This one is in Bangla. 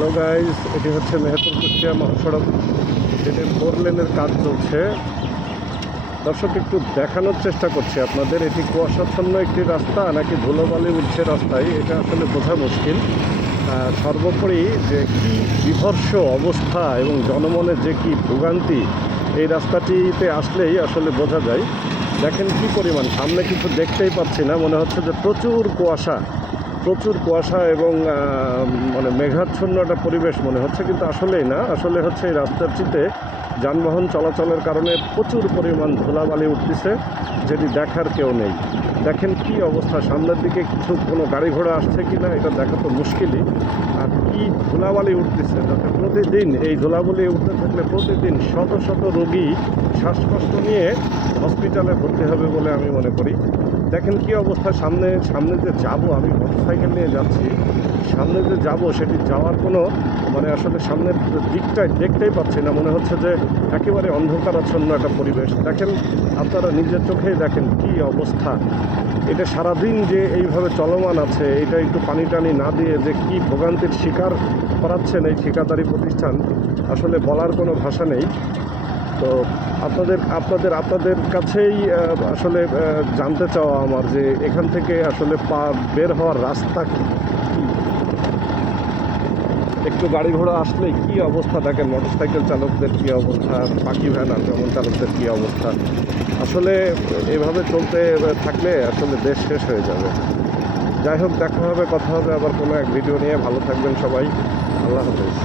হ্যালো গাইস, এটি হচ্ছে মেহেরপুর কুষ্টিয়া মহাসড়ক, যেটি 4 লেনের কাজ চলছে। দর্শক, একটু দেখানোর চেষ্টা করছি আপনাদের, এটি কুয়াশাচ্ছন্ন একটি রাস্তা নাকি ধুলোবালি উঠছে রাস্তায়, এটা আসলে বোঝা মুশকিল। সর্বোপরি যে কী বিভৎস অবস্থা এবং জনমনের যে কী ভোগান্তি, এই রাস্তাটিতে আসলেই আসলে বোঝা যায়। দেখেন কি পরিমাণ, সামনে কিছু দেখতেই পাচ্ছি না, মনে হচ্ছে যে প্রচুর কুয়াশা এবং মানে মেঘাচ্ছন্ন একটা পরিবেশ মনে হচ্ছে, কিন্তু আসলেই না। আসলে হচ্ছে এই রাস্তাটিতে যানবাহন চলাচলের কারণে প্রচুর পরিমাণ ধুলাবালি উঠতেছে, যেটি দেখার কেউ নেই। দেখেন কি অবস্থা, সামনের দিকে কোনো গাড়ি ঘোড়া আসছে কি না এটা দেখা তো মুশকিলই। আর কি ধুলাবালি উঠতেছে, যাতে প্রতিদিন এই ধুলাবালি উঠতে থাকলে প্রতিদিন শত শত রোগী শ্বাসকষ্ট নিয়ে হসপিটালে ভর্তি হবে বলে আমি মনে করি। দেখেন কি অবস্থা, সামনে যে যাব, আমি মোটরসাইকেল নিয়ে যাচ্ছি, সামনে যে যাব সেটি যাওয়ার কোনো মানে আসলে সামনের দিকটাই দেখতেই পাচ্ছি না, মনে হচ্ছে যে একেবারে অন্ধকারাচ্ছন্ন একটা পরিবেশ। দেখেন, আপনারা নিজের চোখেই দেখেন কি অবস্থা। এটা সারাদিন যে এইভাবে চলমান আছে, এটা একটু পানি টানি না দিয়ে যে কি ভোগান্তির শিকার করাচ্ছেন এই ঠিকাদারি প্রতিষ্ঠান, আসলে বলার কোনো ভাষা নেই। তো আপনাদের কাছেই আসলে জানতে চাওয়া আমার, যে এখান থেকে আসলে বের হওয়ার রাস্তা কি। একটু গাড়ি ঘোড়া আসলেই কী অবস্থা, দেখেন মোটরসাইকেল চালকদের কী অবস্থা, পাখি ভ্যান আর ভ্রমণ চালকদের কী অবস্থা। আসলে এভাবে চলতে থাকলে আসলে দেশ শেষ হয়ে যাবে। যাই হোক, দেখা হবে, কথা হবে আবার কোনো এক ভিডিও নিয়ে। ভালো থাকবেন সবাই, আল্লাহ হাফেজ।